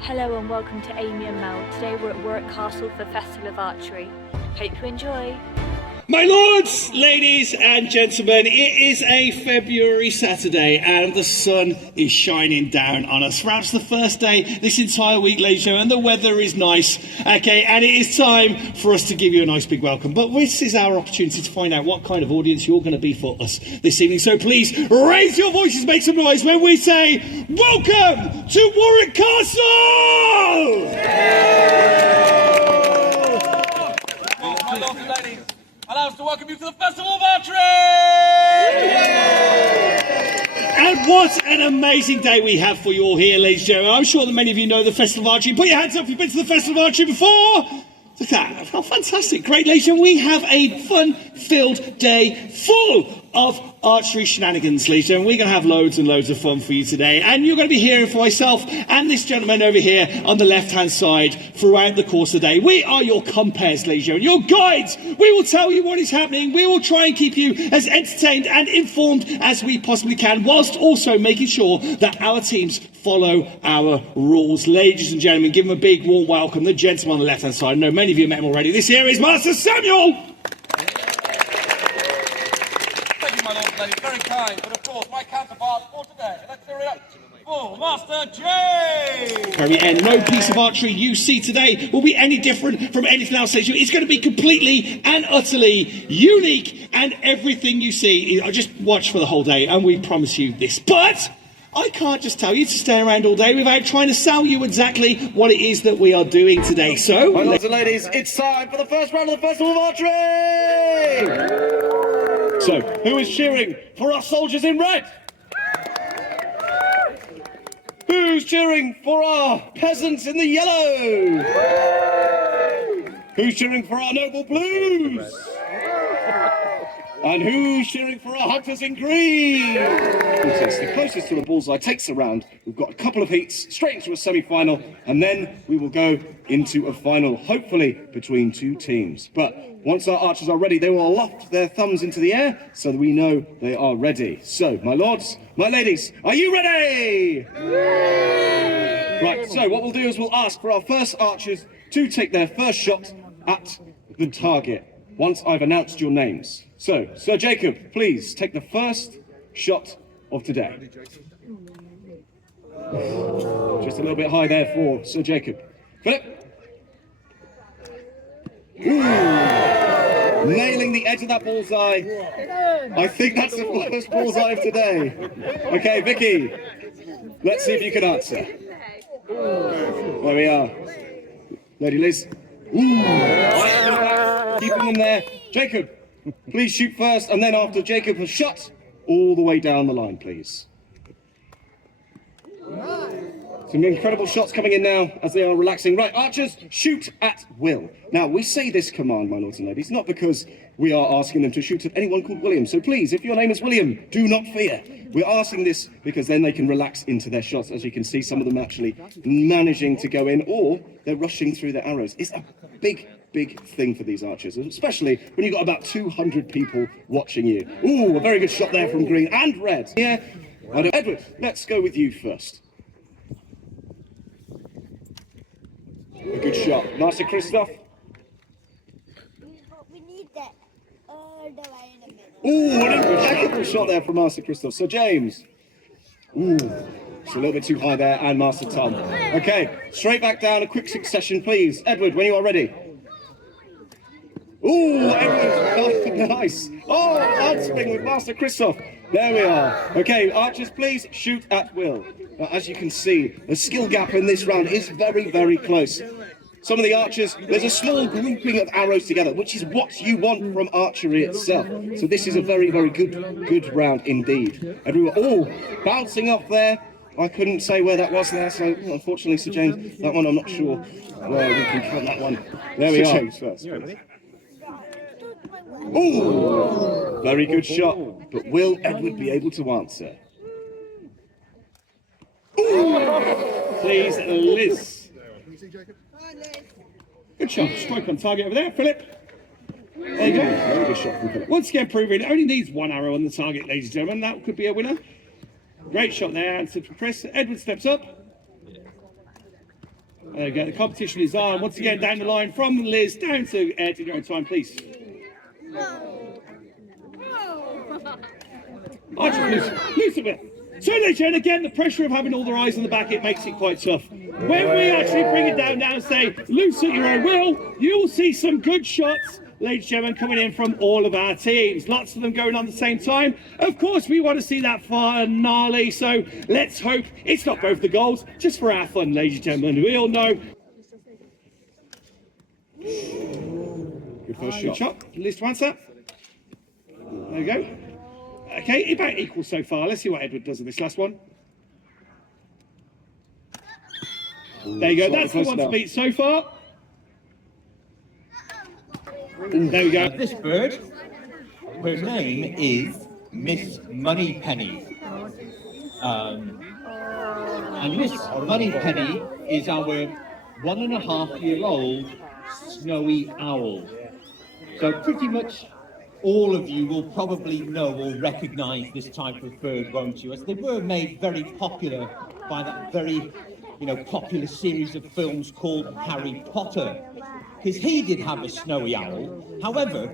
Hello and welcome to Amy and Mel. Today we're at Warwick Castle for Festival of Archery. Hope you enjoy. My lords, ladies and gentlemen, it is a February Saturday and the sun is shining down on us. Perhaps the first day this entire week, ladies and gentlemen, and the weather is nice, okay, and it is time for us to give you a nice big welcome. But this is our opportunity to find out what kind of audience you're going to be for us this evening. So please raise your voices, make some noise when we say, welcome to Warwick Castle! My lords and ladies, allow us to welcome you to the Festival of Archery! And what an amazing day we have for you all here, ladies and gentlemen. I'm sure that many of you know the Festival of Archery. Put your hands up if you've been to the Festival of Archery before. Look at that. Oh, fantastic. Great, ladies and gentlemen. We have a fun-filled day full of archery shenanigans, ladies and gentlemen. We're going to have loads and loads of fun for you today. And you're going to be hearing from myself and this gentleman over here on the left-hand side throughout the course of the day. We are your compares, ladies and gentlemen, your guides. We will tell you what is happening. We will try and keep you as entertained and informed as we possibly can, whilst also making sure that our teams follow our rules. Ladies and gentlemen, give them a big warm welcome. The gentleman on the left-hand side. I know many of you met him already. This here is Master Samuel. Very kind, but of course, my counterpart for today. Let's hear it up for Master James! Very end. No piece of archery you see today will be any different from anything else. It's going to be completely and utterly unique, and everything you see, I just watch for the whole day, and we promise you this. But I can't just tell you to stay around all day without trying to sell you exactly what it is that we are doing today. So, my lords and ladies, it's time for the first round of the Festival of Archery! So, who is cheering for our soldiers in red? Who's cheering for our peasants in the yellow? Who's cheering for our noble blues? And who's cheering for our hunters in green? The closest to the bullseye takes the round. We've got a couple of heats, straight into a semi-final, and then we will go into a final, hopefully between two teams. But once our archers are ready, they will loft their thumbs into the air so that we know they are ready. So, my lords, my ladies, are you ready? Right, so what we'll do is we'll ask for our first archers to take their first shot at the target once I've announced your names. So, Sir Jacob, please take the first shot of today. Just a little bit high there for Sir Jacob. Philip. Ooh, nailing the edge of that bullseye. I think that's the first bullseye of today. Okay, Vicky, let's see if you can answer. There we are. Lady Liz. Ooh. Keeping them there. Jacob, please shoot first, and then after Jacob has shot, all the way down the line, please. Some incredible shots coming in now as they are relaxing. Right, archers, shoot at will. Now, we say this command, my lords and ladies, not because we are asking them to shoot at anyone called William. So please, if your name is William, do not fear. We're asking this because then they can relax into their shots. As you can see, some of them actually managing to go in, or they're rushing through their arrows. It's a big thing for these archers, especially when you've got about 200 people watching you. Ooh, a very good shot there from green and red. Yeah, Edward, let's go with you first. A good shot. Master Christoph. We need that all the way in the middle. Ooh, an impeccable shot there from Master Christoph. Sir James. Ooh, it's a little bit too high there, and Master Tom. Okay, straight back down, a quick succession, please. Edward, when you are ready. Ooh, Edward, nice. Oh, handspring with Master Christoph. There we are. Okay, archers, please shoot at will. Now, as you can see, the skill gap in this round is very close. Some of the archers, there's a small grouping of arrows together, which is what you want from archery itself. So this is a very good round indeed. Everyone, oh, bouncing off there. I couldn't say where that was there, so unfortunately, Sir James, that one I'm not sure where we can count that one. There we are. James first. Ooh, very good shot, but will Edward be able to answer? Ooh, please, Liz. Good shot, strike on target over there, Philip. There you go. Very good shot from Philip. Once again, proving it only needs one arrow on the target, ladies and gentlemen. That could be a winner. Great shot there, answered from Chris. Edward steps up. There we go. The competition is on. Once again, down the line from Liz down to Ed in your own time, please. I just lose a bit. So, ladies and again, the pressure of having all their eyes on the back, it makes it quite tough. When we actually bring it down now and say, loose at your own will, you will see some good shots, ladies and gentlemen, coming in from all of our teams. Lots of them going on at the same time. Of course, we want to see that finale, so let's hope it's not both the goals, just for our fun, ladies and gentlemen. We all know. Good first Good shot. shot. Liz to answer. There we go. Okay, about equal so far. Let's see what Edward does in this last one. There you go. That's the one to beat so far. There we go. This bird, her name is Miss Moneypenny. And Miss Moneypenny is our 1.5-year-old snowy owl. So pretty much all of you will probably know or recognise this type of bird, won't you? As they were made very popular by that very, popular series of films called Harry Potter. Because he did have a snowy owl. However,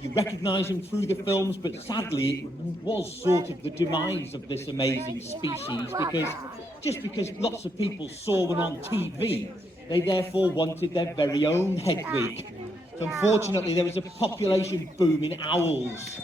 you recognise him through the films, but sadly it was sort of the demise of this amazing species because lots of people saw one on TV, they therefore wanted their very own Hedwig. So unfortunately, there was a population boom in owls.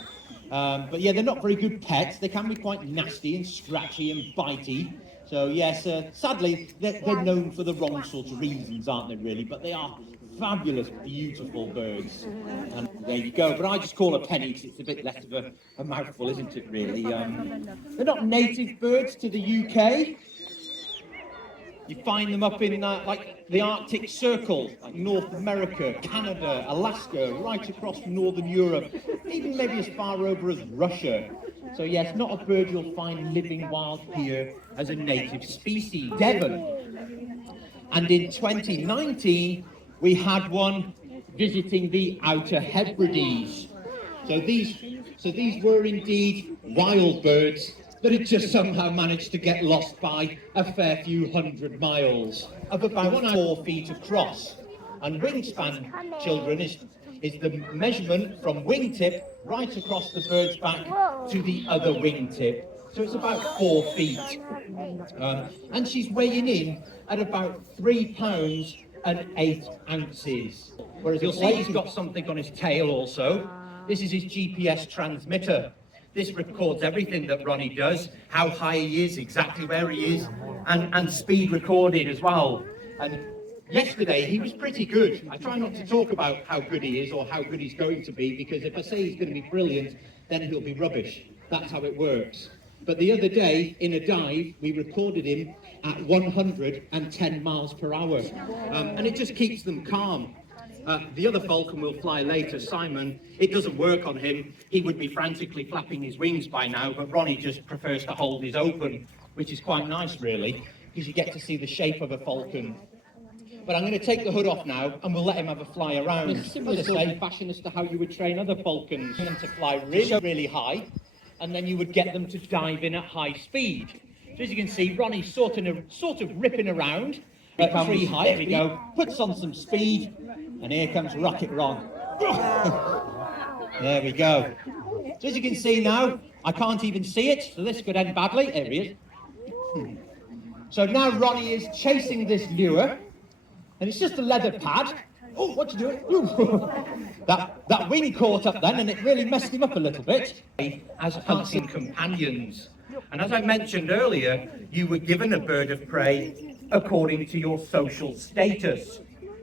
But yeah, they're not very good pets. They can be quite nasty and scratchy and bitey. So yes, sadly, they're known for the wrong sort of reasons, aren't they, really? But they are fabulous, beautiful birds. And there you go. But I just call her Penny because it's a bit less of a mouthful, isn't it, really? They're not native birds to the UK. You find them up in like the Arctic Circle, like North America, Canada, Alaska, right across Northern Europe, even maybe as far over as Russia. So yes, not a bird you'll find living wild here as a native species. Devon. And in 2019, we had one visiting the Outer Hebrides. So these were indeed wild birds that had just somehow managed to get lost by a fair few hundred miles, of about 4 feet across. And wingspan, children, is the measurement from wingtip right across the bird's back to the other wingtip. So it's about 4 feet. And she's weighing in at about 3 pounds and 8 ounces. Whereas you'll see he's got something on his tail also. This is his GPS transmitter. This records everything that Ronnie does, how high he is, exactly where he is, and speed recorded as well. And yesterday he was pretty good. I try not to talk about how good he is or how good he's going to be, because if I say he's going to be brilliant, then he'll be rubbish. That's how it works. But the other day, in a dive, we recorded him at 110 miles per hour. And it just keeps them calm. The other falcon will fly later, Simon. It doesn't work on him. He would be frantically flapping his wings by now, but Ronnie just prefers to hold his open, which is quite nice, really, because you get to see the shape of a falcon. But I'm going to take the hood off now, and we'll let him have a fly around. It's similar to the same fashion as to how you would train other falcons. Them to fly really, really high, and then you would get them to dive in at high speed. So as you can see, Ronnie's sort of ripping around. Tree height, there we go. Puts on some speed, and here comes Rocket Ron. There we go. So as you can see now, I can't even see it, so this could end badly. There he is. So now Ronnie is chasing this lure, and it's just a leather pad. Oh, what you doing? That wing caught up then, and it really messed him up a little bit. As hunting companions. And as I mentioned earlier, you were given a bird of prey according to your social status.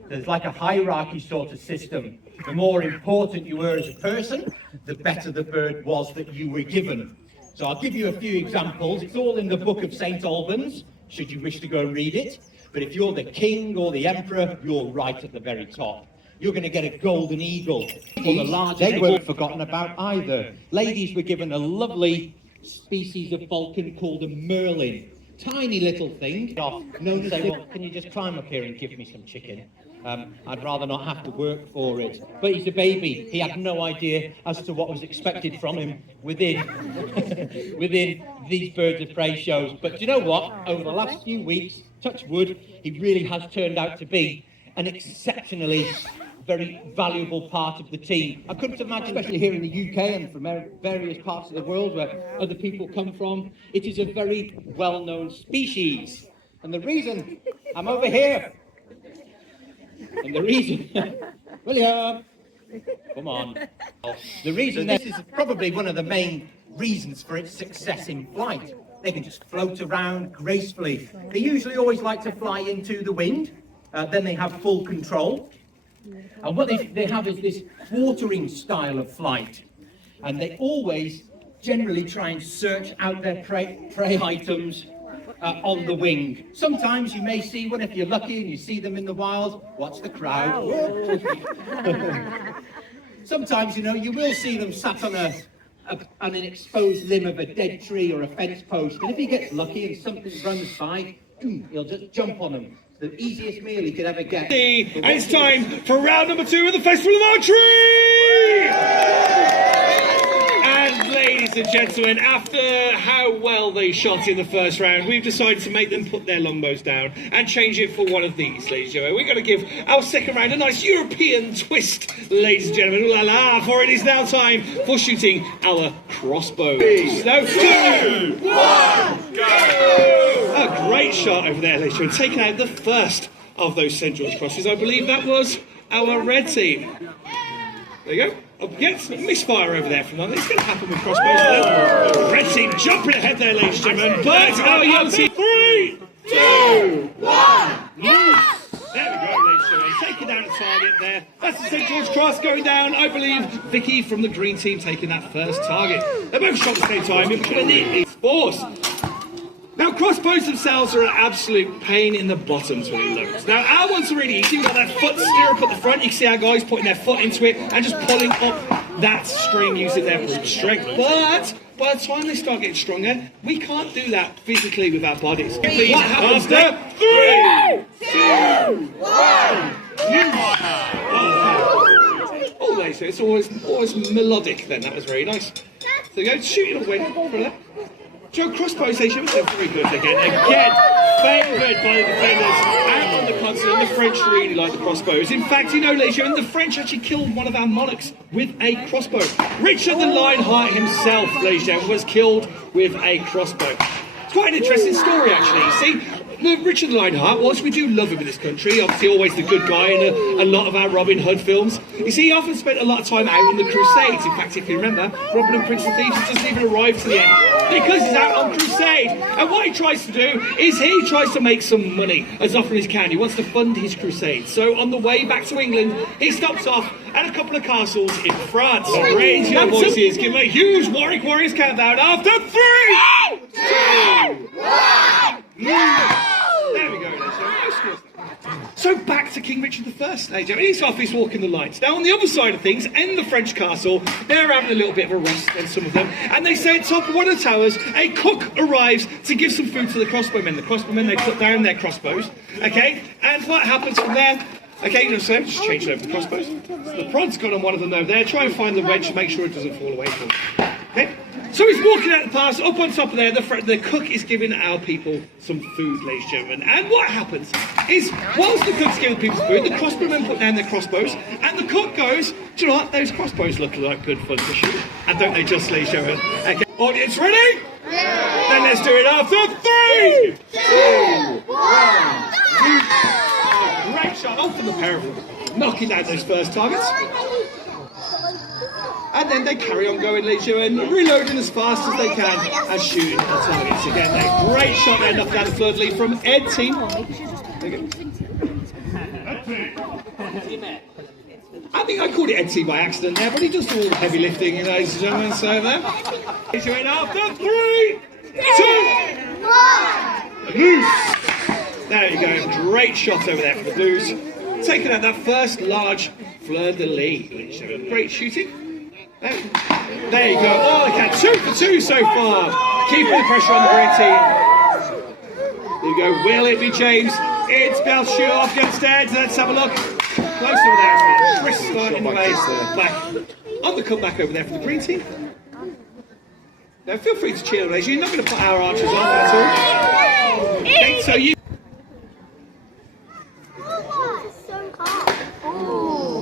There's like a hierarchy sort of system. The more important you were as a person, the better the bird was that you were given. So I'll give you a few examples. It's all in the Book of St. Albans, should you wish to go and read it. But if you're the king or the emperor, you're right at the very top. You're going to get a golden eagle. They weren't forgotten about either. Ladies were given a lovely species of falcon called a merlin. tiny little thing. No to say, well, can you just climb up here and give me some chicken? I'd rather not have to work for it. But he's a baby. He had no idea as to what was expected from him within within these birds of prey shows. But do you know what? Over the last few weeks, touch wood, he really has turned out to be an exceptionally very valuable part of the team. I couldn't imagine, especially here in the UK and from various parts of the world where other people come from, it is a very well-known species. And the reason I'm over here, and the reason, William, come on. The reason this is probably one of the main reasons for its success in flight. They can just float around gracefully. They usually always like to fly into the wind, then they have full control. And what they have is this quartering style of flight. And they always generally try and search out their prey items on the wing. Sometimes you may see one if you're lucky and you see them in the wild. Watch the crowd. Sometimes, you know, you will see them sat on an exposed limb of a dead tree or a fence post. And if he gets lucky and something runs by, he'll just jump on them. The easiest meal he could ever get. And it's time for round number 2 of the Festival of Archery! And ladies and gentlemen, after how well they shot in the first round, we've decided to make them put their longbows down and change it for one of these, ladies and gentlemen. We're going to give our second round a nice European twist, ladies and gentlemen. Ooh la la, for it is now time for shooting our crossbows. 3, 2, 1, go! A great shot over there, ladies and gentlemen, taking out the first of those St. George crosses. I believe that was our red team. There you go. Up against misfire over there from that. It's going to happen with crossbows. Red team jumping ahead there, ladies and gentlemen. But our yellow team. 3, 2, 1. Yes. There we go, ladies and gentlemen. Taking down a target there. That's the St. George cross going down. I believe Vicky from the green team taking that first target. They both shot at the same time. It was going to need these force. Now, crossbows themselves are an absolute pain in the bottom to reload. Now, our ones are really easy. We've got that foot stirrup at the front. You can see our guys putting their foot into it and just pulling up that string using their brute strength. But by the time they start getting stronger, we can't do that physically with our bodies. What happens after 3, 2, 1, Always, so it's always melodic then. That was very nice. So go shooting away from that. Joe crossbows, they should have been very good again, favoured by the defenders and on the continent. The French really like the crossbows. In fact, you know, ladies and gentlemen, the French actually killed one of our monarchs with a crossbow. Richard the Lionheart himself, ladies and gentlemen, was killed with a crossbow. It's quite an interesting story, actually. You see, Richard the Lionheart, whilst we do love him in this country, obviously always the good guy in a lot of our Robin Hood films, you see, he often spent a lot of time out in the Crusades. In fact, if you remember, Robin and Prince of Thieves doesn't even arrive to the end because he's out on crusade. And what he tries to do is he tries to make some money as often as he can. He wants to fund his crusade. So on the way back to England, he stops off at a couple of castles in France. Raise your voices, give a huge Warwick Warriors countdown after 3, 2, 1, there we go, ladies and gentlemen. So back to King Richard I, ladies and gentlemen. He's off, he's walking the lines. Now on the other side of things, in the French castle, they're having a little bit of a rest, and some of them, and they say at the top of one of the towers, a cook arrives to give some food to the crossbowmen. The crossbowmen, they put down their crossbows, okay? And what happens from there? Okay, you know, so just change over the crossbows. So the prod's got on one of them over there. Try and find the wedge to make sure it doesn't fall away from them. Okay? So he's walking out the pass, up on top of there, the cook is giving our people some food, ladies and gentlemen. And what happens is, whilst the cook's giving people food, the crossbowmen put down their crossbows, and the cook goes, do you know what, those crossbows look like good fun to shoot. And don't they just, ladies and gentlemen? Okay, audience ready? Yeah. Then let's do it after 3, 2, 1. Great shot, off from the pair of them, knocking down those first targets. And then they carry on going, ladies and gentlemen, reloading as fast as they can and shooting the targets again. There. Great shot there, knocking down the floodleaf from Ed team. I think I called it Ed team by accident there, but he does do all the heavy lifting, ladies and gentlemen. So there. He's going after 3, 2, 1. Loose. There you go. Great shot over there for the Blues. Taking out that first large fleur-de-lis. Great shooting. There you go. Oh, they can 2 for 2 so far. Keeping the pressure on the green team. There you go. Will it be James? It's Belcher off against Ed. Let's have a look. Close over there. Crisper in the base. Back. On the comeback over there for the green team. Now feel free to cheer, ladies. You're not going to put our archers on, that's all. Okay, so you...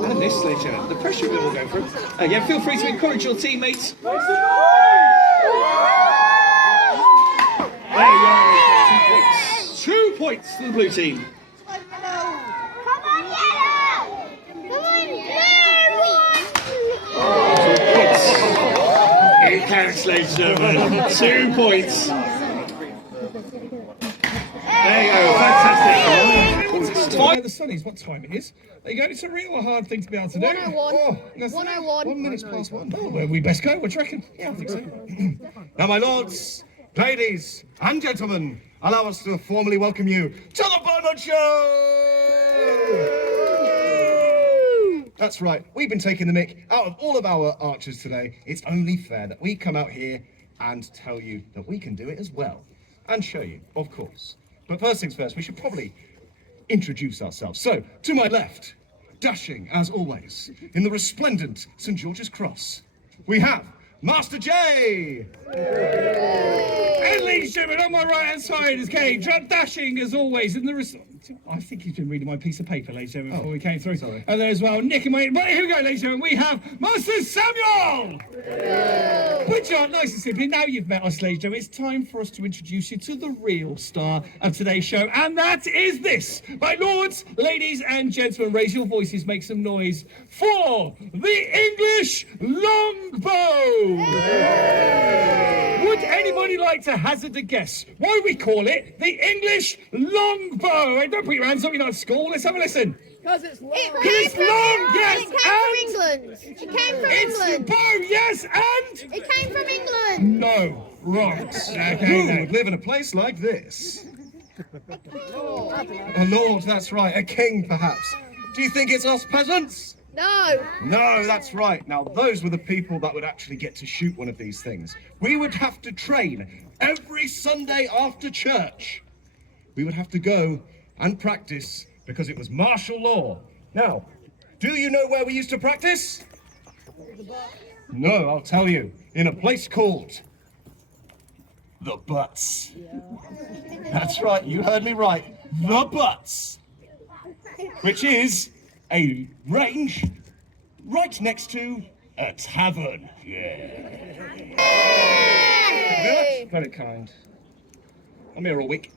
And this, ladies and gentlemen, the pressure we're all going through. Again, feel free to encourage your teammates. There you go. 2 points to the blue team. It counts, ladies and gentlemen. 2 points. There you go, fantastic. The Sunnies, what time it is? There you go, it's a real hard thing to be able to do. 101. Oh, that's 101. 1 minute past 1. Oh, well, we best go, what do you reckon? Yeah, I think so. Now, my lords, ladies, and gentlemen, allow us to formally welcome you to the Bowman Show! That's right, we've been taking the mick out of all of our archers today. It's only fair that we come out here and tell you that we can do it as well. And show you, of course. But first things first, we should probably introduce ourselves. So, to my left, dashing as always, in the resplendent St. George's Cross, we have Master J! And ladies and gentlemen, on my right-hand side is Kane, dashing as always, in the I think he's been reading my piece of paper, ladies and gentlemen, before we came through. Sorry. And there as well, Nick and my... But here we go, ladies and gentlemen, we have Master Samuel! Which are nice and simply, now you've met us, ladies and gentlemen, it's time for us to introduce you to the real star of today's show, and that is this. My lords, ladies and gentlemen, raise your voices, make some noise for the English longbow! Would anybody like to hazard a guess why we call it the English longbow? Hey, don't put your hands up, you're not at school, let's have a listen. Because it's long. It's long, yes, It came from England. It came from It's the England. bow, yes, and... It came from England. No, wrong. Okay, Who would live in a place like this? A lord, that's right. A king, perhaps. Do you think it's us peasants? No. No, that's right. Now, those were the people that would actually get to shoot one of these things. We would have to train every Sunday after church. We would have to go and practice because it was martial law. Now, do you know where we used to practice? No, I'll tell you. In a place called the Butts. That's right, you heard me right. The Butts. Which is a range right next to a tavern. Yeah. Very kind. I'm here all week.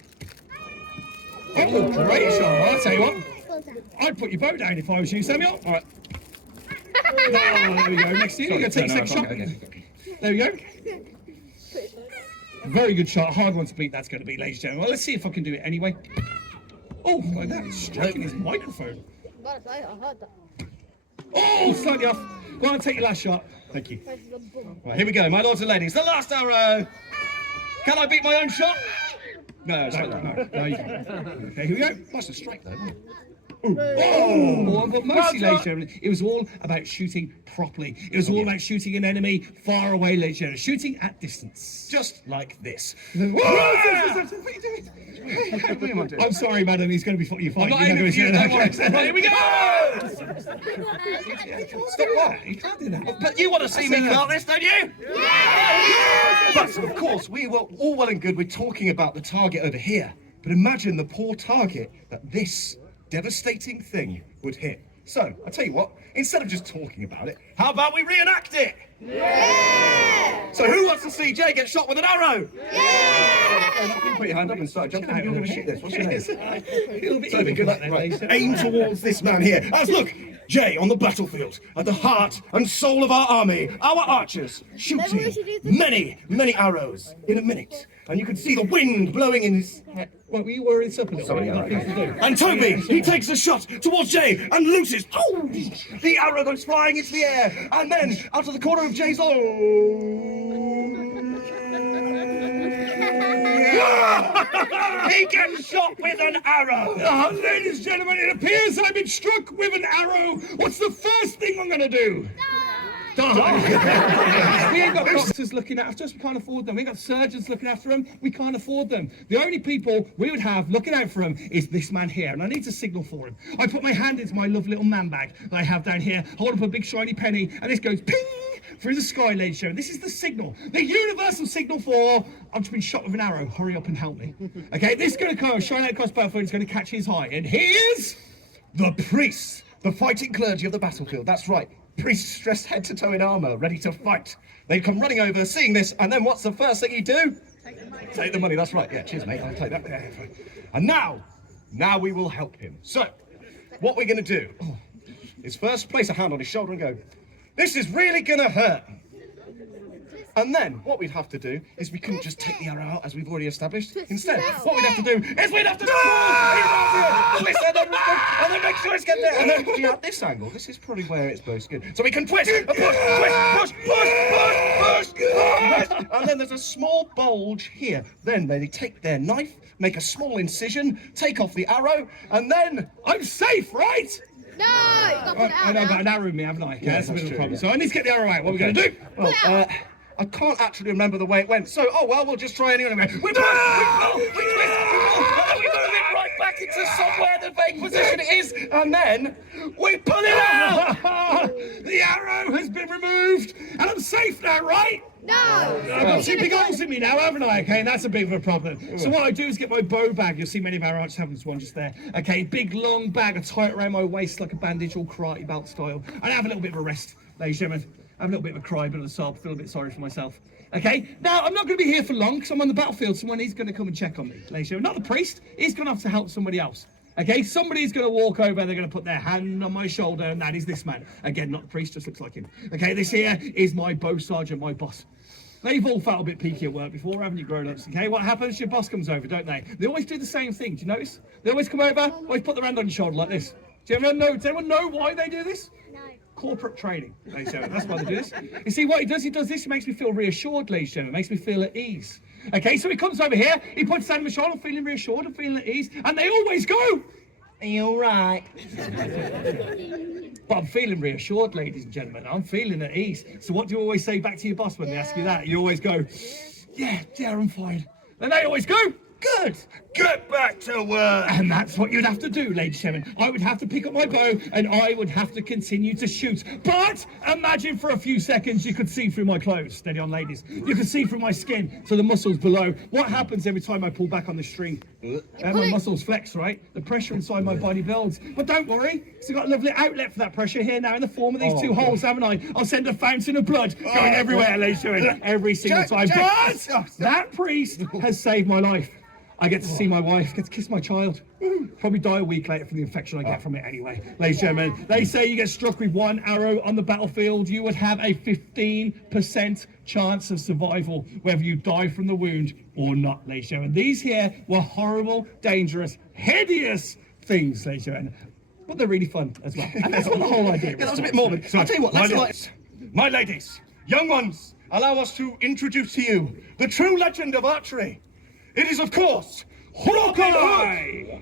Oh, great shot. I'll tell you what. I'd put your bow down if I was you, Samuel. All right. Oh, there we go. Next to you. You're going to take a second shot. Okay. There we go. Very good shot. Hard one to beat, that's going to be, ladies and gentlemen. Well, let's see if I can do it anyway. Oh, like that. Striking his microphone. I heard that. Oh, slightly off. Go on, take your last shot. Thank you. Right, here we go, my lords and ladies. The last arrow. Can I beat my own shot? No, No, you can't. Okay, here we go. That's a strike, though. Oh, but mostly, ladies and gentlemen, it was all about shooting properly. It was all about shooting an enemy far away, ladies and gentlemen. Shooting at distance. Just like this. What are you doing? I'm sorry, madam. He's going to be you fine. I'm not aiming for you, don't worry. Right, here we go! Stop what? You can't do that. But you want to see me cut this, don't you? Yeah! But, of course, we were all well and good with talking about the target over here. But imagine the poor target that this devastating thing would hit. So, I tell you what, instead of just talking about it, how about we reenact it? Yeah! So who wants to see Jay get shot with an arrow? Yeah! You can put your hand up and start jumping. You're going to shoot this. What's your name? It'll be good luck then, ladies. Aim towards this man here. As look, Jay on the battlefield, at the heart and soul of our army, our archers shooting many, many arrows in a minute. And you can see the wind blowing in his head. Well, you were this up a little bit. Nothing to do. And Toby, he takes a shot towards Jay and loses. Oh! The arrow goes flying into the air. And then, out of the corner of Jay's eye. He gets shot with an arrow. Ladies and gentlemen, it appears I've been struck with an arrow. What's the first thing I'm going to do? Die! We ain't got doctors looking after us, we can't afford them. We ain't got surgeons looking after them, we can't afford them. The only people we would have looking out for them is this man here, and I need to signal for him. I put my hand into my lovely little man bag that I have down here, hold up a big shiny penny, and this goes ping through the sky, ladies and gentlemen. This is the signal, the universal signal for I've just been shot with an arrow, hurry up and help me. Okay, this is going to come, shine out across battlefield, it's going to catch his eye, and here's the priests, the fighting clergy of the battlefield. That's right, priests dressed head to toe in armour, ready to fight. They come running over, seeing this, and then what's the first thing you do? Take the money, that's right. Yeah, cheers, mate, I'll take that. And now we will help him. So, what we're going to do is first place a hand on his shoulder and go, this is really going to hurt. And then, what we'd have to do is we couldn't just take the arrow out as we've already established. Instead, what we'd have to do is we'd have to twist and then make sure it's get there. And then, at this angle, this is probably where it's most good. So we can twist, and push. And then there's a small bulge here. Then they take their knife, make a small incision, take off the arrow, and then I'm safe, right? No, you got to put it out I've got now. an arrow in me, haven't I? Okay, that's a bit of a problem. yeah. So I need to get the arrow out. What are we going to do? Well, I can't actually remember the way it went. So, we'll just try anyway. We push, we pull, we twist, and then we move it right back into somewhere the vague position it is, and then we pull it out. The arrow has been removed, and I'm safe now, right? No. I've got two big holes in me now, haven't I? Okay, and that's a bit of a problem. So what I do is get my bow bag. You'll see many of our archers have this one just there. Okay, big long bag. I tie it around my waist like a bandage, all karate belt style. And I have a little bit of a rest, ladies and gentlemen. I have a little bit of a cry, a bit of a sob, feel a bit sorry for myself. Okay, now I'm not going to be here for long because I'm on the battlefield. Someone is going to come and check on me, ladies and gentlemen. Not the priest, he's going to have to help somebody else. Okay, somebody's going to walk over, they're going to put their hand on my shoulder, and that is this man. Again, not the priest, just looks like him. Okay, this here is my bow sergeant, my boss. Now, you've all felt a bit peaky at work before, haven't you, grown-ups? Okay, what happens? Your boss comes over, don't they? They always do the same thing, do you notice? They always come over, always put their hand on your shoulder like this. Does anyone know why they do this? No. Corporate training, ladies and gentlemen. That's why they do this. You see, what he does this, he makes me feel reassured, ladies and gentlemen. It makes me feel at ease. Okay, so he comes over here, he puts his hand on my shoulder, I'm feeling reassured, I'm feeling at ease, and they always go, are you all right? But I'm feeling reassured, ladies and gentlemen. I'm feeling at ease. So what do you always say back to your boss when they ask you that? You always go, yeah, I'm fine. And they always go, good, get back to work. And that's what you'd have to do, ladies and gentlemen. I would have to pick up my bow and I would have to continue to shoot. But imagine for a few seconds you could see through my clothes. Steady on, ladies. You could see through my skin, so the muscles below. What happens every time I pull back on the string? My muscles flex, right? The pressure inside my body builds. But don't worry, because I've got a lovely outlet for that pressure here now in the form of these two holes, haven't I? I'll send a fountain of blood going everywhere, ladies and gentlemen, every single time. But that priest has saved my life. I get to see my wife, get to kiss my child. Probably die a week later from the infection I get from it anyway. Ladies and gentlemen, they say you get struck with one arrow on the battlefield, you would have a 15% chance of survival, whether you die from the wound or not, ladies and gentlemen. These here were horrible, dangerous, hideous things, ladies and gentlemen. But they're really fun as well. And that's what the whole idea was. Yeah, that was a bit morbid. So, I'll tell you what, my ladies, young ones, allow us to introduce to you the true legend of archery. It is, of course, Hawkeye!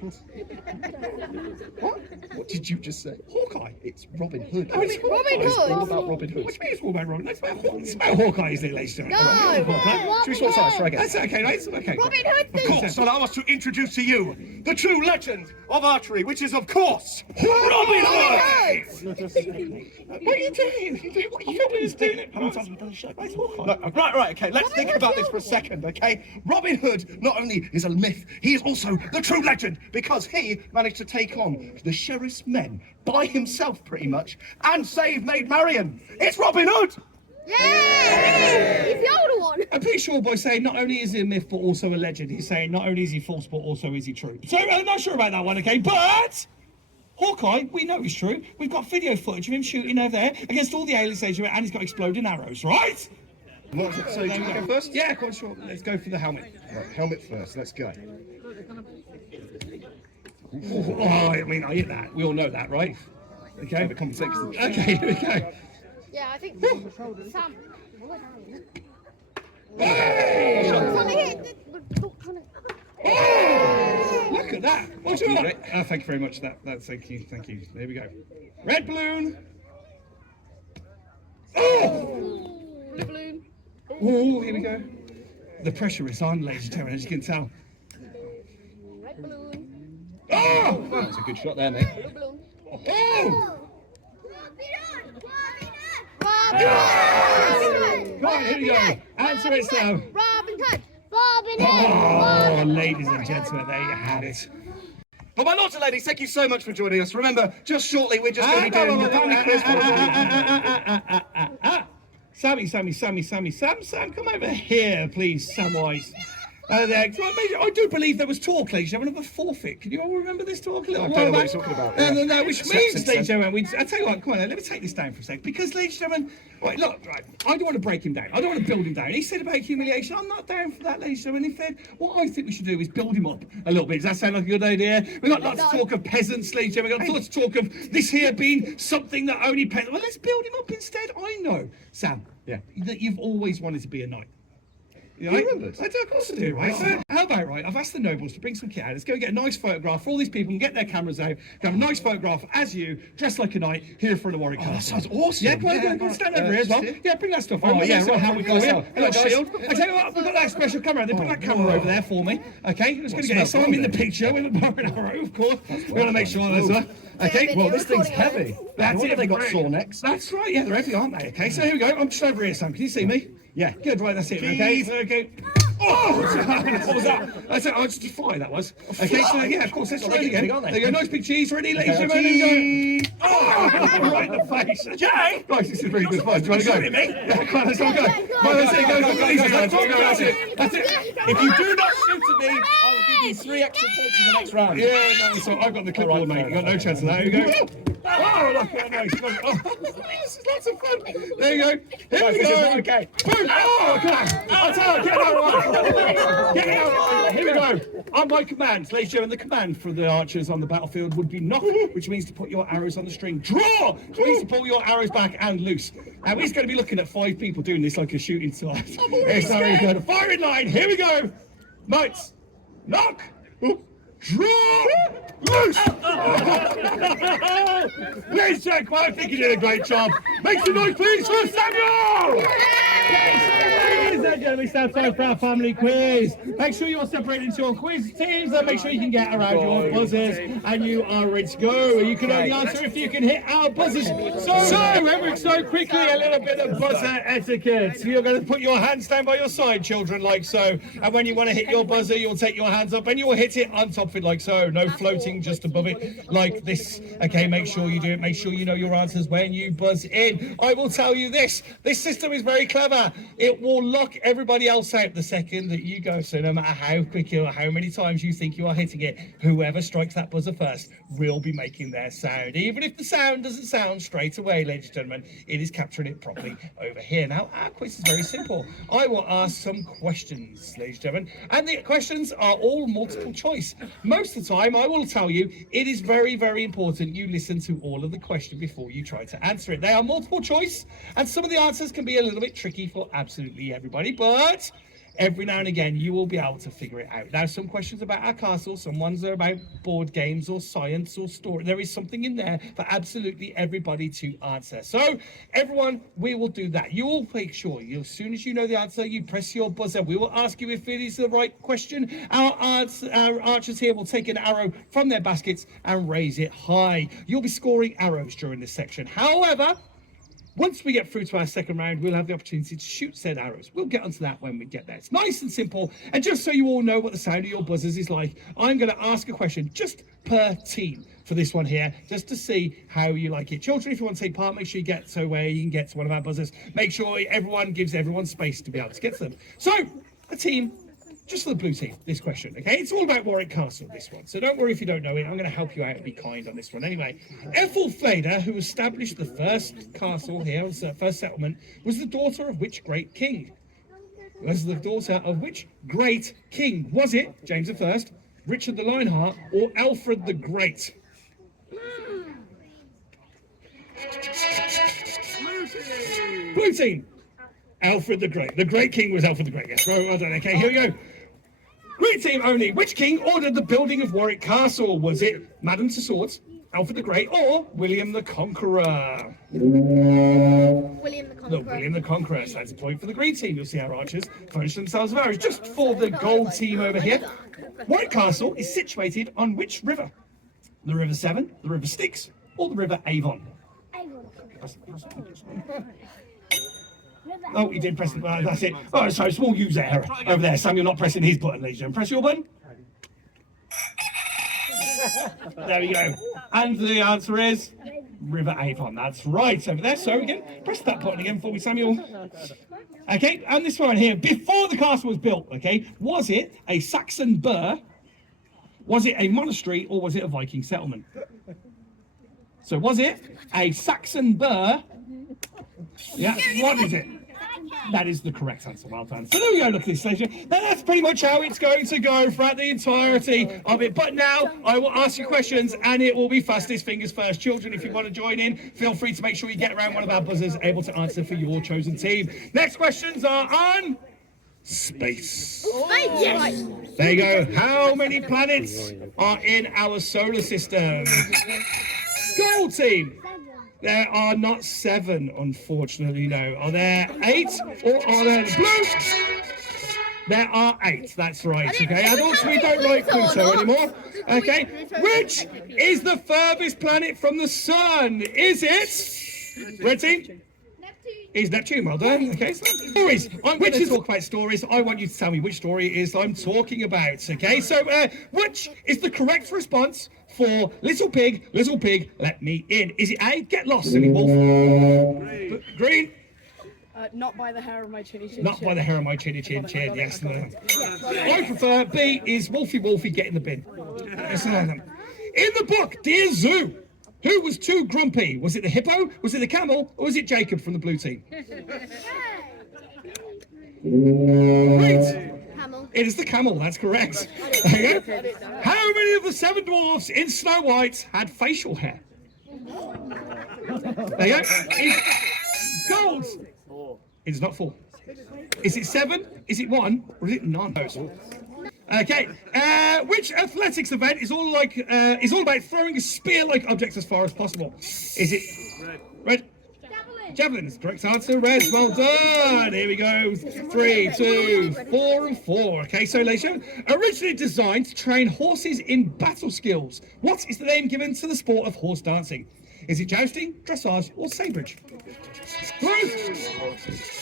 What did you just say? Hawkeye? It's Robin Hood. Oh, it's Robin It's all Hood. about Robin Hood. What do you mean it's all about Robin? It's about Hawkeye, isn't it, ladies and gentlemen? No. Should we swap sides? Try again. That's okay, right? It's okay. Robin Hood. Of course, allow us to introduce to you the true legend of archery, which is, of course, Robin Hood! What are you doing? What are you doing? How many times have we done the show? No, right, okay, let's think about this for a second, okay? Robin Hood not only is a myth, he is also the true legend, because he managed to take on the sheriff's men by himself, pretty much, and save Maid Marian. It's Robin Hood! Yay! He's the older one. I'm pretty sure by saying not only is he a myth but also a legend, he's saying not only is he false but also is he true. So I'm not sure about that one, okay? But Hawkeye, we know he's true. We've got video footage of him shooting over there against all the aliens, and he's got exploding arrows, right? So you go first? Yeah, of course, sure. Let's go for the helmet. Right, helmet first, let's go. Oh, I mean, I hit that. We all know that, right? Okay. The context. Okay, here we go. Yeah, I think Sam. Hey! Trying to hit. Look at that. What's your name? Thank you very much. Thank you. There we go. Red balloon. Oh! Blue balloon. Oh, here we go. The pressure is on, ladies and gentlemen, as you can tell. Red balloon. Oh! That's a good shot there, mate. Blue balloon. Oh! Robin Right, here we go. Answer it, Sam. Robin Hood. Robin Oh, Hood. ladies and gentlemen, there you have it. But my lords and ladies, thank you so much for joining us. Remember, just shortly, we're just going to be doing the family quiz. Sam, come over here, please, Samwise. There. I do believe there was talk, ladies and gentlemen, of a forfeit. Can you all remember this talk a little I while don't know what back? you're talking about, yeah. No, which Sex means, and ladies and gentlemen, I tell you what, come on, let me take this down for a sec. Because, ladies and gentlemen, right, look, right, I don't want to break him down. I don't want to build him down. He said about humiliation. I'm not down for that, ladies and gentlemen. In fact, what I think we should do is build him up a little bit. Does that sound like a good idea? We've got lots of talk of peasants, ladies and gentlemen. We've got lots of talk of this here being something that only peasants. Well, let's build him up instead. I know, Sam, that you've always wanted to be a knight. You know, remembered? I do, of course I do, right? So, how about, right, I've asked the nobles to bring some kit out. Let's go get a nice photograph for all these people and get their cameras out. Have a nice photograph as you, dressed like a knight, here for the Warwick Castle. That sounds awesome. Yeah, go on, stand over here as well. Yeah, bring that stuff over. yeah, right, how we go here. Hello, Hello, guys. shield. I tell you what, we've got that special camera. They put that camera over there for me. Okay, I'm just going to get it. So I'm in the picture with a bow and arrow, of course. We've got to make sure there's a... Okay, Well, this thing's heavy. That's it. They got sore necks. That's right, yeah, they're heavy, aren't they? Okay, so here we go. I'm just over here, Sam. Can you see me? Yeah, good, right, that's it. Okay. Oh, what was that? That's it. I just fly, that was. Okay, so yeah, of course, let's try it again. There you go, nice big cheese, ready, ladies and gentlemen. Oh, right in the face. Jay! Guys, this is really good fun. Do you want to go? Yeah, come on, let's all go. Come on, that's it, go, that's it. That's it. If you do not shoot at me, I will give you 3 extra points in the next round. Yeah, no, so I've got the clipboard, mate. You've got no chance of that. Here we go. Oh, look how nice. Oh, this is lots of fun. There you go. Here we go. Okay. Boom. Oh, come on. I'll tell you, get out right. Get out right. Here we go. On my command, ladies and gentlemen, the command for the archers on the battlefield would be knock, which means to put your arrows on the string. Draw, which means to pull your arrows back and loose. And we're going to be looking at 5 people doing this like a shooting star. It's very good. Firing line. Here we go. Knights. Knock. Draw! Loose! Please check, I think you did a great job. Make some noise, please, for Samuel! Ladies and gentlemen, it's now time for our family quiz. Make sure you're separated into your quiz teams and make sure you can get around your buzzers and you are ready to go. You can only answer if you can hit our buzzers. So quickly, a little bit of buzzer etiquette. You're going to put your hands down by your side, children, like so. And when you want to hit your buzzer, you'll take your hands up and you'll hit it on top of it like so. No floating just above it like this. Okay, make sure you do it. Make sure you know your answers when you buzz in. I will tell you this. This system is very clever. It will lock everybody else out the second that you go. So no matter how quick or how many times you think you are hitting it, whoever strikes that buzzer first will be making their sound. Even if the sound doesn't sound straight away, ladies and gentlemen, it is capturing it properly over here. Now, our quiz is very simple. I will ask some questions, ladies and gentlemen, and the questions are all multiple choice. Most of the time, I will tell you, it is very, very important you listen to all of the question before you try to answer it. They are multiple choice, and some of the answers can be a little bit tricky for absolutely everybody, but every now and again, you will be able to figure it out. Now, some questions about our castle, some ones are about board games or science or story. There is something in there for absolutely everybody to answer. So, everyone, we will do that. You will make sure, as soon as you know the answer, you press your buzzer. We will ask you if it is the right question. Our archers here will take an arrow from their baskets and raise it high. You'll be scoring arrows during this section. However, once we get through to our second round, we'll have the opportunity to shoot said arrows. We'll get onto that when we get there. It's nice and simple. And just so you all know what the sound of your buzzers is like, I'm going to ask a question just per team for this one here, just to see how you like it. Children, if you want to take part, make sure you get to where you can get to one of our buzzers. Make sure everyone gives everyone space to be able to get to them. So, a team, just for the blue team, this question, okay? It's all about Warwick Castle, this one. So don't worry if you don't know it. I'm going to help you out and be kind on this one. Anyway, Ethelfleda, who established the first castle here, first settlement, was the daughter of which great king? Was the daughter of which great king? Was it James I, Richard the Lionheart, or Alfred the Great? Blue team. Alfred the Great. The great king was Alfred the Great. Yes, well done. Okay, here we go. Green team only. Which king ordered the building of Warwick Castle? Was it Madame Tussauds, Alfred the Great, or William the Conqueror? William the Conqueror. Look, William the Conqueror. So that's a point for the green team. You'll see our archers furnish themselves with arrows. Just for the gold team over here, Warwick Castle is situated on which river? The River Severn, the River Styx, or the River Avon? Oh, he did press the button. That's it. Oh, sorry, small user error over there. Samuel not pressing his button, ladies and gentlemen. Press your button. There we go. And the answer is River Avon. That's right over there. So again, press that button again for me, Samuel. Okay, and this one here. Before the castle was built, okay, was it a Saxon burh? Was it a monastery, or was it a Viking settlement? So was it a Saxon burh? Yeah, what is it? That is the correct answer. Well done. So there we go, look at this station. Now that's pretty much how it's going to go throughout the entirety of it. But now I will ask you questions and it will be fastest fingers first. Children, if you want to join in, feel free to make sure you get around one of our buzzers able to answer for your chosen team. Next questions are on space. Yes. There you go. How many planets are in our solar system? Gold team. There are not 7, unfortunately, no. Are there 8? Or are there blue? There are 8, that's right, okay. Adults, we don't like Pluto anymore. Okay, which is the furthest planet from the sun? Is it? Red team? Is Neptune, well done. Okay, so stories. I'm going to talk about stories. I want you to tell me which story it is I'm talking about, okay? So, which is the correct response for Little Pig, let me in? Is it A, get lost, silly wolf? Green? Not by the hair of my chinny chin. Not by the hair of my chinny chin chin, yes. I prefer B, is Wolfie, get in the bin. Yes, in the book, Dear Zoo, who was too grumpy? Was it the hippo, was it the camel, or was it Jacob from the blue team? Great. It is the camel, that's correct. There you go. How many of the 7 dwarfs in Snow White had facial hair? There you go. Gold. It is not 4. Is it 7? Is it 1? Or is it none? Okay. Which athletics event is all about throwing a spear-like objects as far as possible? Is it red? Javelin is the correct answer. Red, well done. Here we go. 3, 2, 4, and 4. Okay, so Leisha, originally designed to train horses in battle skills. What is the name given to the sport of horse dancing? Is it jousting, dressage, or sabrage?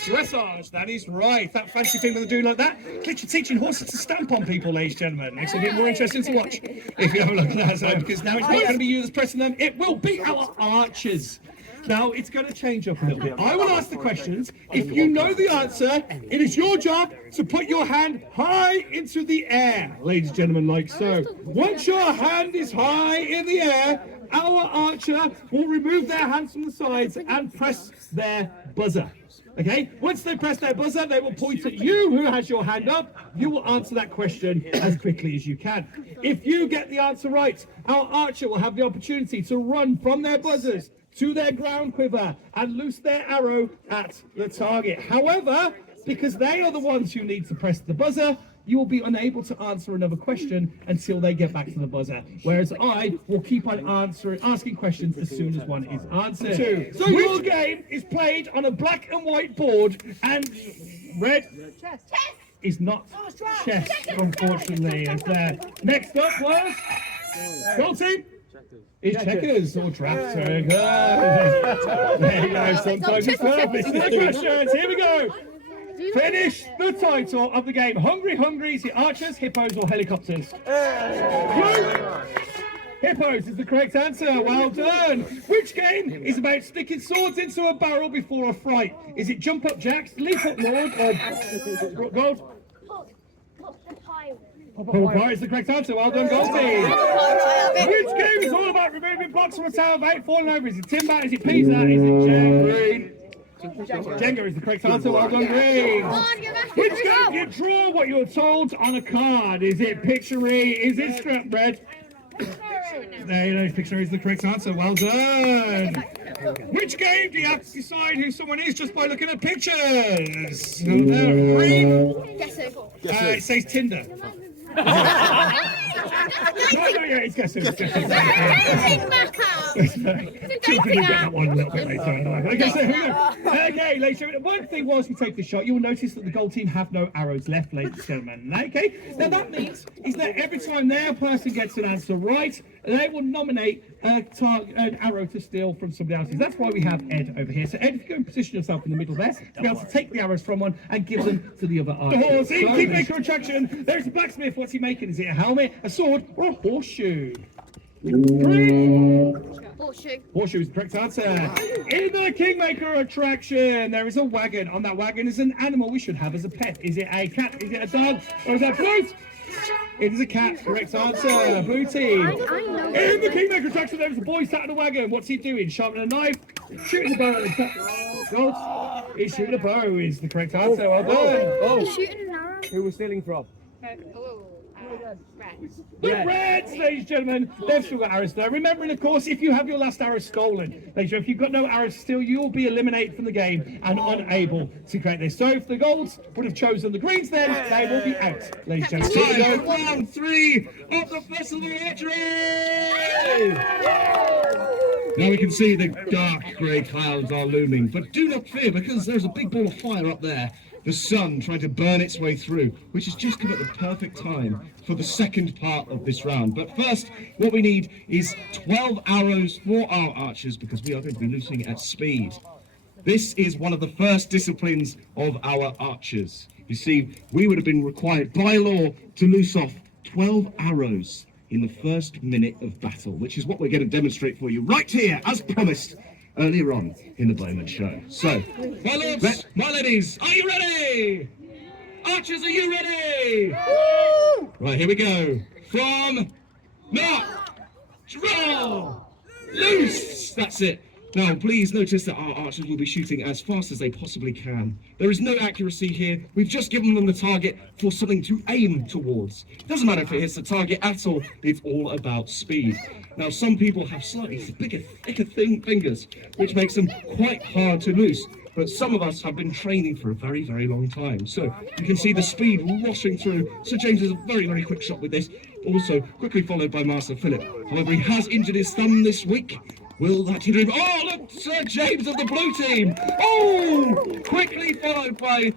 Dressage, that is right. That fancy people that do like that. You're teaching horses to stamp on people, ladies and gentlemen. Makes it a bit more interesting to watch if you have a look at that side, because now it's not going to be you that's pressing them. It will be our archers. Now, it's going to change up a little bit. I will ask the questions. If you know the answer, it is your job to put your hand high into the air, ladies and gentlemen, like so. Once your hand is high in the air, our archer will remove their hands from the sides and press their buzzer. Okay? Once they press their buzzer, they will point at you who has your hand up. You will answer that question as quickly as you can. If you get the answer right, our archer will have the opportunity to run from their buzzers to their ground quiver and loose their arrow at the target. However, because they are the ones who need to press the buzzer, you will be unable to answer another question until they get back to the buzzer. Whereas I will keep on asking questions as soon as one is answered. So your game is played on a black and white board, and red is not chess, unfortunately. As there. Next up was gold team. It's checkers or drafts. Very good. There you go. Sometimes it's nervous. Questions. Here we go. Finish the title of the game. Hungry Hungry. Is it archers, hippos, or helicopters? Hippos is the correct answer. Well done. Which game is about sticking swords into a barrel before a fight? Is it Jump Up Jacks, Leap Up Lord, or Gold? Pull Pie is the correct answer. Well done, Gold team. Which game is all about removing blocks from a tower without falling over? Is it Timber? Is it Pizza? Is it Green? Jenga is the correct answer. Well done, Green. Which game do you draw what you're told on a card? Is it Pictionary? Is it Scrap Bread? There you go, Pictionary is the correct answer. Well done. Which game do you have to decide who someone is just by looking at pictures? Green? It says Tinder. No, it's guess who. Children will get that one a little bit later in life. Okay, so okay, later. One thing whilst we take the shot, you'll notice that the gold team have no arrows left, ladies and gentlemen. Okay, now that means is that every time their person gets an answer right, they will nominate an arrow to steal from somebody else's. That's why we have Ed over here. So Ed, if you go and position yourself in the middle there, to be able to take the arrows from one and give them to the other archer. The horse, Kingmaker attraction. There's the blacksmith. What's he making? Is it a helmet, a sword, or a horseshoe? Horseshoe. Horseshoe is the correct answer. In the Kingmaker attraction, there is a wagon. On that wagon is an animal we should have as a pet. Is it a cat? Is it a dog? Or is that flute? It is a cat. Correct answer. Blue team. In the Kingmaker attraction, there is a boy sat in a wagon. What's he doing? Sharpening a knife? Shooting a bow at the cat. Gold. He's shooting a bow is the correct answer. Well done. He's shooting an arrow. Who we're stealing from? Reds. The Reds, ladies and gentlemen, they've still got arrows there. Remembering, of course, if you have your last arrow stolen, ladies and gentlemen, if you've got no arrows still, you will be eliminated from the game and unable to create this. So if the golds would have chosen the greens, then they will be out, ladies and gentlemen. Time for round 3 of the Festival of Archery! Now we can see the dark grey clouds are looming, but do not fear because there's a big ball of fire up there. The sun trying to burn its way through, which has just come at the perfect time for the second part of this round. But first, what we need is 12 arrows for our archers because we are going to be looting at speed. This is one of the first disciplines of our archers. You see, we would have been required by law to loose off 12 arrows in the first minute of battle, which is what we're going to demonstrate for you right here, as promised earlier on in the Bowman Show. So, my lords, my ladies, are you ready? Archers, are you ready? Woo! Right, here we go. From, knock, draw, loose. That's it. Now, please notice that our archers will be shooting as fast as they possibly can. There is no accuracy here. We've just given them the target for something to aim towards. It doesn't matter if it hits the target at all. It's all about speed. Now, some people have slightly bigger, thicker fingers, which makes them quite hard to loose. But some of us have been training for a very, very long time. So you can see the speed washing through. Sir James is a very, very quick shot with this. Also, quickly followed by Master Philip. However, he has injured his thumb this week. Will that hinder him? Oh, look, Sir James of the blue team. Oh, quickly followed by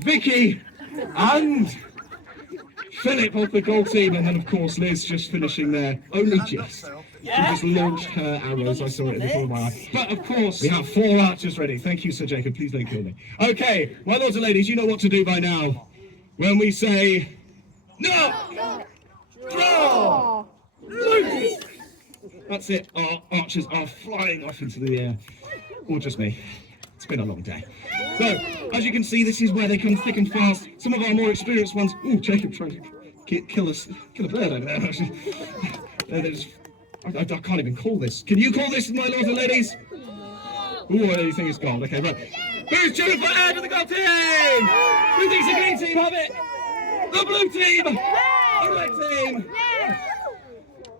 Vicky and Philip of the gold team. And then, of course, Liz just finishing there. Only just. She just launched her arrows. I saw it in the corner of my eye. But, of course, we have 4 archers ready. Thank you, Sir Jacob. Please don't kill me. Okay, my lords and ladies, you know what to do by now. When we say, no, draw, loose. That's it. Our archers are flying off into the air. Or just me. It's been a long day. So, as you can see, this is where they come thick and fast. Some of our more experienced ones... Ooh, Jacob trying to kill a bird over there, actually. I can't even call this. Can you call this, my lords and ladies? Ooh, I don't think it's gold. Okay, right. Who's cheering for Ed of the gold team? Who thinks the green team have it? The blue team! The red team!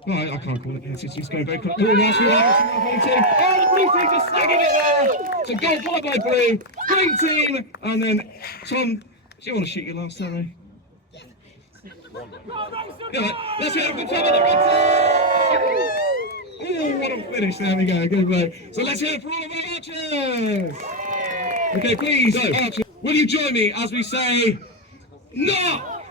No, I can't call it. It's going very quick. Oh, last few hours. Oh, the blue team just snagging it there. So gold followed by blue. Green team. And then, Tom, do you want to shoot your last arrow? Yeah, let's get a good time on the red team. Oh, what a finish. There we go. Good work. So let's hear it for all of our archers. Okay, please, archers, will you join me as we say, knock,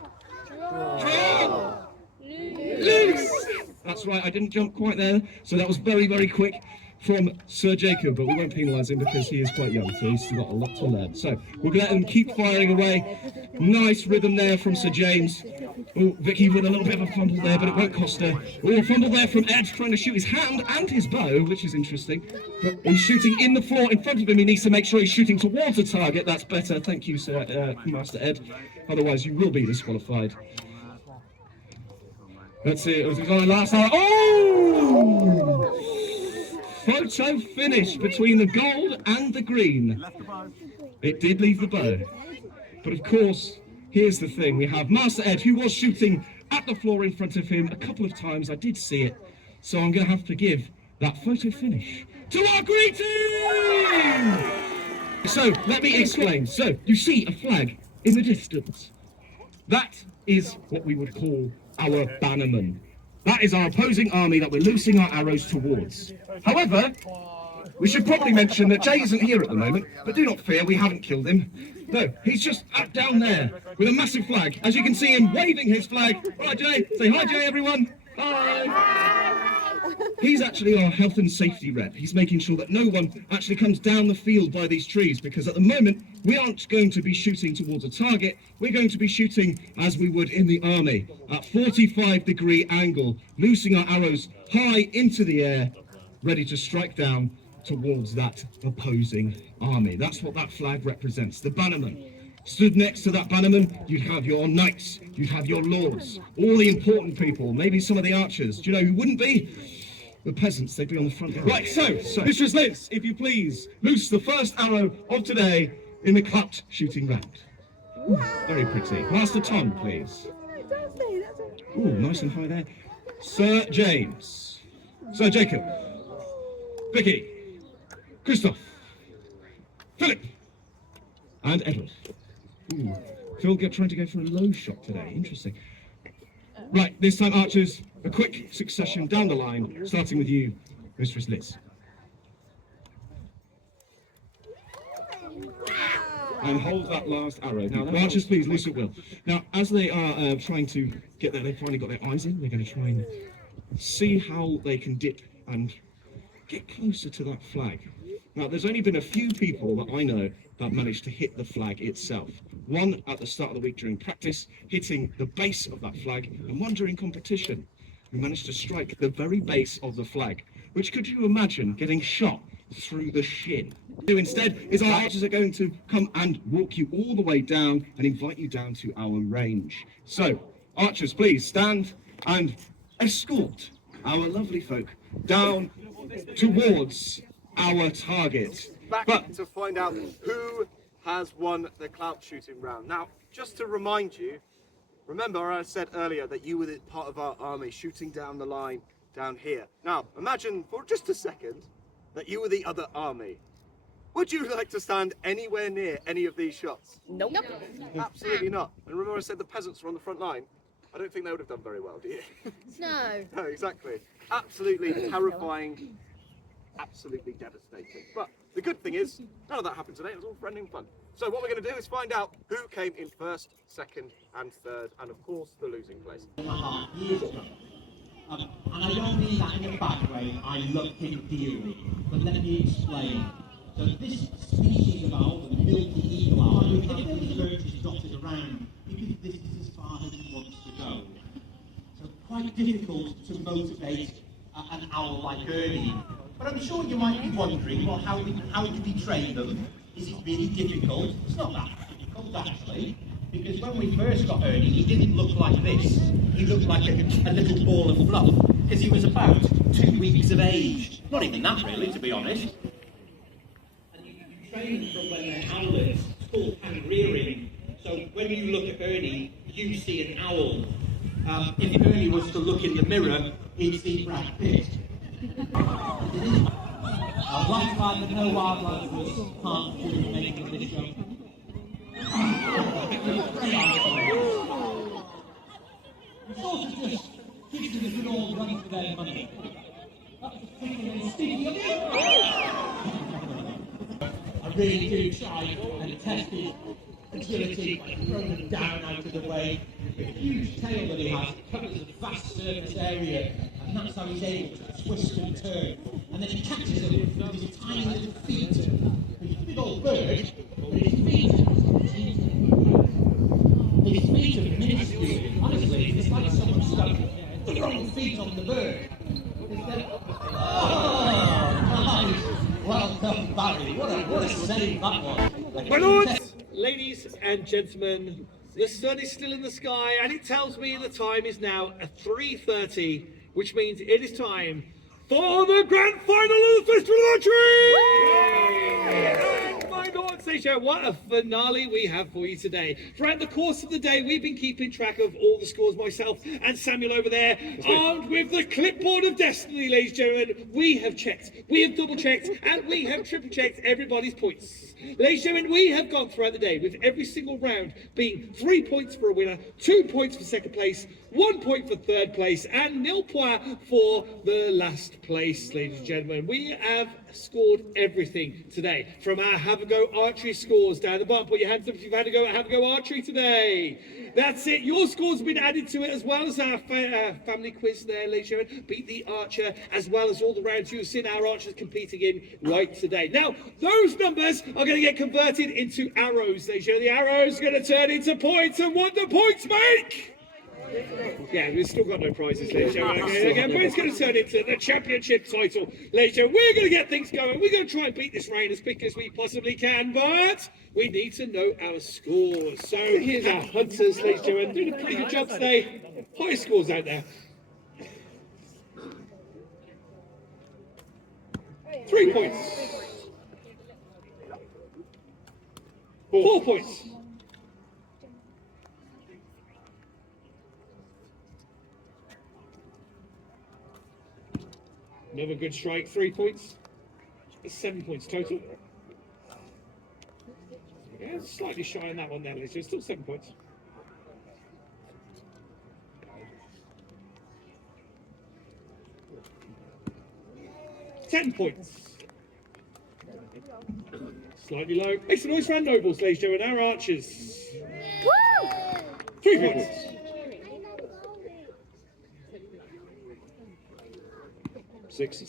draw, loose. That's right, I didn't jump quite there, so that was very, very quick from Sir Jacob, but we won't penalise him because he is quite young, so he's still got a lot to learn. So we'll let him keep firing away. Nice rhythm there from Sir James. Oh, Vicky with a little bit of a fumble there, but it won't cost her. Oh, a fumble there from Ed, trying to shoot his hand and his bow, which is interesting. But he's shooting in the floor in front of him. He needs to make sure he's shooting towards the target. That's better. Thank you, Sir Master Ed. Otherwise, you will be disqualified. Let's see, it was his last hour. Oh! Photo finish between the gold and the green. It did leave the bow. But of course, here's the thing. We have Master Ed, who was shooting at the floor in front of him a couple of times. I did see it. So I'm going to have to give that photo finish to our green team! So, let me explain. So, you see a flag in the distance. That is what we would call our bannerman. That is our opposing army that we're loosing our arrows towards. However, we should probably mention that Jay isn't here at the moment, but do not fear, we haven't killed him. No, he's just down there with a massive flag. As you can see him waving his flag. Hi Jay, say hi Jay everyone. Hi. He's actually our health and safety rep. He's making sure that no one actually comes down the field by these trees, because at the moment we aren't going to be shooting towards a target. We're going to be shooting as we would in the army, at 45-degree angle, loosing our arrows high into the air, ready to strike down towards that opposing army. That's what that flag represents, the bannerman. Stood next to that bannerman, you'd have your knights, you'd have your lords, all the important people, maybe some of the archers. Do you know who wouldn't be? The peasants, they'd be on the front line. Right, so, Mistress Liz, if you please, loose the first arrow of today in the clout shooting round. Ooh, very pretty. Master Tom, please. Ooh, nice and high there. Sir James. Sir Jacob. Vicky. Christoph. Philip. And Edward. Ooh, Phil trying to go for a low shot today. Interesting. Right, this time, archers, a quick succession down the line, starting with you, Mistress Liz. And hold that last arrow. Now, archers, please, loose at will. Now, as they are trying to get there, they've finally got their eyes in. They're going to try and see how they can dip and get closer to that flag. Now, there's only been a few people that I know that managed to hit the flag itself. One at the start of the week during practice, hitting the base of that flag, and one during competition, who managed to strike the very base of the flag, which could you imagine getting shot through the shin? Instead is our archers are going to come and walk you all the way down and invite you down to our range. So, archers, please stand and escort our lovely folk down towards our target. Back to find out who has won the clout shooting round. Now, just to remind you, remember I said earlier that you were part of our army shooting down the line down here. Now, imagine for just a second that you were the other army. Would you like to stand anywhere near any of these shots? Nope. Absolutely not. And remember I said the peasants were on the front line? I don't think they would have done very well, do you? No. No, exactly. Absolutely terrifying, absolutely devastating. But the good thing is, none of that happened today. It was all friendly and fun. So what we're going to do is find out who came in first, second and third, and of course the losing place. And I don't mean that in a bad way. I love him dearly. But let me explain. So this species of owl, the milky eagle owl, we have these birches dotted around because this is as far as he wants to go. So quite difficult to motivate an owl like Ernie. But I'm sure you might be wondering, well, how do we train them? Is it really difficult? It's not that difficult, actually, because when we first got Ernie, he didn't look like this. He looked like a little ball of fluff, because he was about 2 weeks of age. Not even that, really, to be honest. And you train from when they're owlets. It's called hand-rearing. So when you look at Ernie, you see an owl. If Ernie was to look in the mirror, he'd see Brad Pitt. One time that no wildlife was harmed during making this show. It's also just gives them a good old run for their money. I really do try and test his agility by throwing him down out of the way. The huge tail that he has covers a vast surface area, and that's how he's able to twist and turn. And then he catches them with his tiny little feet. He's a big old bird, but his feet are minuscule. Honestly, it's like someone stuck the wrong feet on the bird. Oh, nice. Well done, Barry. What a save that was. My lords, ladies and gentlemen, the sun is still in the sky and it tells me the time is now at 3:30, which means it is time for the grand final of the Festival of Archery! And my lords, what a finale we have for you today. Throughout the course of the day, we've been keeping track of all the scores, myself and Samuel over there, armed with the clipboard of destiny, ladies and gentlemen. We have checked, we have double checked, and we have triple checked everybody's points. Ladies and gentlemen, we have gone throughout the day with every single round being 3 points for a winner, 2 points for second place, 1 point for third place, and 0 point for the last place, ladies and gentlemen. We have scored everything today from our Have a Go Archery scores down the bottom. Put your hands up if you've had a go at Have a Go Archery today. That's it. Your scores have been added to it, as well as our family quiz there, ladies and gentlemen. Beat the Archer, as well as all the rounds you've seen our archers competing in right today. Now, those numbers are going to get converted into arrows, ladies and gentlemen. The arrows are going to turn into points, and what do points make? Yeah, we've still got no prizes, ladies and gentlemen. Again, but it's going to turn into the championship title, ladies and gentlemen. We're going to get things going. We're going to try and beat this rain as quick as we possibly can, but we need to know our scores. So here's our hunters, ladies and gentlemen, doing a pretty good job today. High scores out there. 3 points. 4 points. Another good strike, 3 points. 7 points total. Yeah, slightly shy on that one there, Lisa. Still 7 points. 10 points. Slightly low. Makes a noise for our nobles, ladies and gentlemen. Our archers. Woo! 3 points. 6.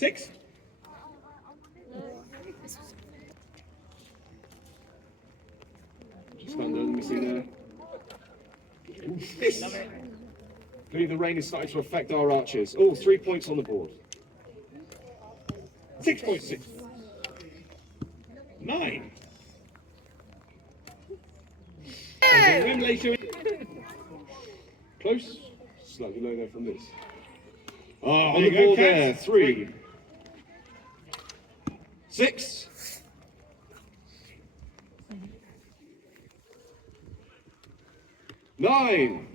Just under, let me see there. Yes. I believe the rain is starting to affect our archers. Oh, 3 points on the board. 6.6. 9. And remember, ladies and gentlemen. Close. Slightly low there from this. Oh, On the board there, 3. 6. 9.